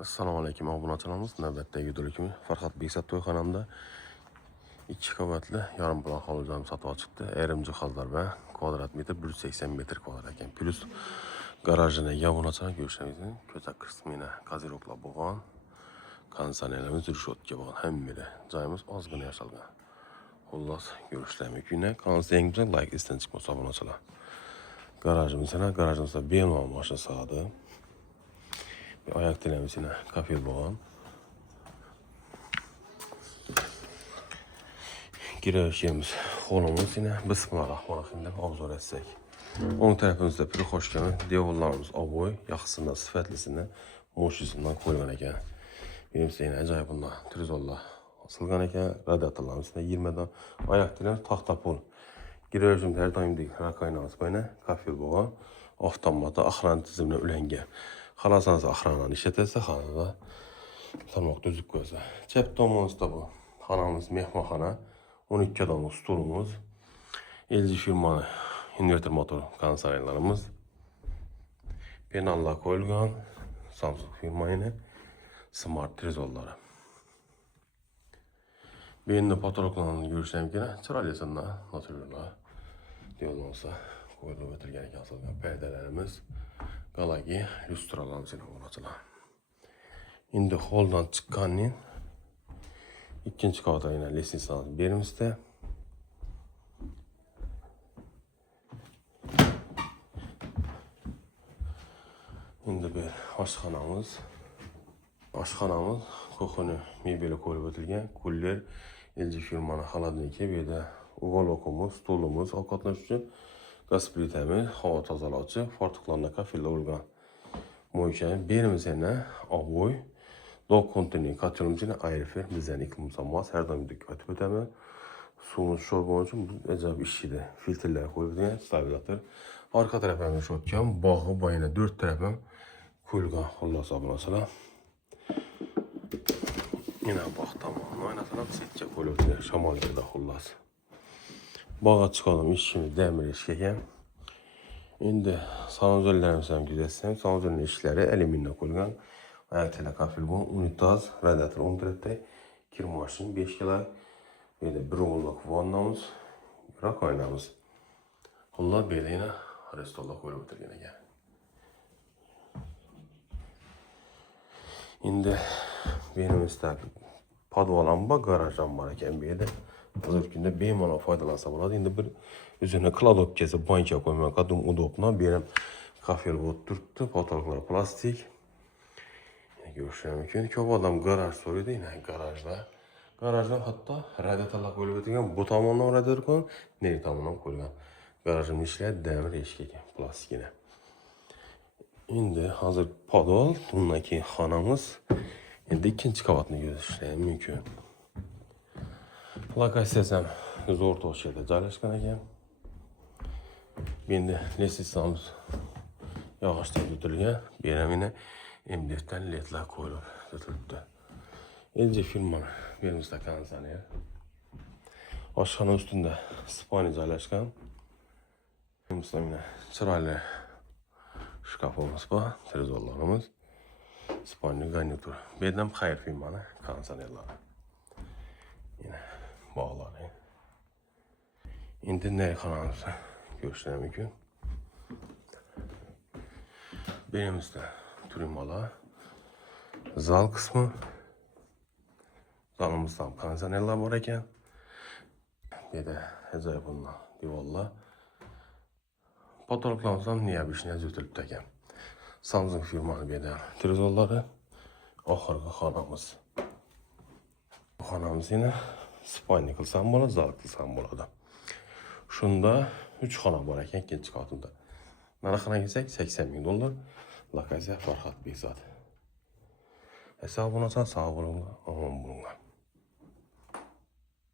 Assalomu alaykum obunachilarimiz. Navbatdagi videolikimiz Farhod Bekzod to'yxonamda 2 qavatli yarim plan hovli sotuvga chiqdi. Ayrim jihozlar va kvadrat metr 180 metr kvadrat ekan. Plus garajini obunachilar ko'rishingiz, ko'cha qismini kaziroklar bo'lgan. Kondisionerlarimiz rushotka bo'lgan. Hammasi joyimiz ozgina yashalgan. Xullas ko'rishlar mumkin. Kanalga like istan chiqmasa obunachilar. Garajimizda bemalol mashina sig'adi. Ayak tilemiz yine kafir boğan. Giriş yerimiz holumuz yine Bismillahirrahmanirrahim deb obzor etsek. Onun tarafımızda piri hoşgani devorlarımız aboy, yaxşısından, sifatlisinden, moşisinden koyulgan ekan. Benimse yine acayip bunlar trizollar asılgan ekan. Radiatorlarımız yine 20'den ayak tilemiz taxtapul. Girişimiz her daimdek rakaynamız böyle kafir boğan. Avtomata axran tizimine ülengen. Xalasanız axranani işletese xanada tarmoq düzük gözü. Çep tomonuzda bu xanamız mehmonxona, 12 adamlık stulumuz, LG firmanı inverter motor kondisionerlarımız, penallar koyulgan, Samsung firmanı smart trizolları. Beğenli patologlarını görüşlemekine çıralısında natürlüler diyorlar olsa koyulup ötürgen asılgan perdelerimiz. Galagi lüstralarımız yine olacalar. Şimdi holdan çıkanın ikinci kavata yine lisansımız berimizde. Şimdi bir aşxanamız. Aşxanamız kokunu mebeli koyup ötülgen. Kuller LG firmanın haladınki bir de uğalokumuz, stolumuz, avukatlar için gaz plitemiz, hava tazalayıcı, fartıklarına kafirli olgan. Moyken berimizde aboy, dog konteyner katılımız yine ayrı fer, bizden iklim sanmaz, her daim dikkat ötüp öteme. Suyumuz şorban için bu acayip işçiydi. Filtreler koyup diye stabilatör. Arka tarafından şortken, bağı bayına 4 tarafından koyulgan Xullas abunasılar. Yine bak tamam, oynatılan setke koyup diye şamalıkı da Xullas. Bağa çıkalım işimiz demir eşkeken. Şimdi sanuzörlerimizden güzelsem, sanuzörün işleri eliminle koyulgan. Ayak tele kafil bu, unitaz, radiator 10 derece, kir maşin 5 kilo, böyle bir oğulluk vannamız, rak aynamız. Onlar böyle yine restolla koyup bitirgene gel. Şimdi benim istek padvalamba garajdan var eken bir yerde. Hazır günde benim faydalansa buladı. Şimdi bir üzerine kladok kese banka koymak adım udopna benim kafel bot tuttu. Fotoğraflar plastik. Yine görüşürüz mümkün. Çok adam garaj soruyordu yine garajda. Garajda hatta radyatörler koyup ötürgen. Bu tamamen radyatör koyun. Neri tamamen koyulgan. Garajın işleri demir eşkeki plastik yine. Şimdi hazır padval. Bundaki xanamız. Şimdi ikinci qavatını görüşürüz mümkün. Lokasiyasam zor toş yerdə joylashgan ekan. Endi lisansımız yağışdan tutilgan. Beramina MDF'dan ledlar qo'yilib tutilibdi. LG firmanın berimizda kondisioner. Oshxona ustunda spayni joylashgan. Berimizda mana chiroyli shkafimiz bor, televizorlarimiz, spayni garnitur. Bu yerdan Xayr firmanın kondisionerlari. Yine bağları. Şimdi ne kanalımızda görüşler mümkün. Benimizde turimalar, zal kısmı, zalımızdan kondisionerler var eken, bir de acayip bunlar diyorlar. Fotoğraflarımızdan niye bir şey zütülüp eken. Samsung firmanın bir de televizorları, ahırgı xanamız. Bu xanamız yine spayni qilsam bo'ladi, zal qilsam bo'ladi. Shunda 3 xona bor ekan ikkinchi qavatida. Narxini kelsak $80,000. Lokatsiya Farhod Bekzod. Sog' bo'linglar, omon bo'linglar.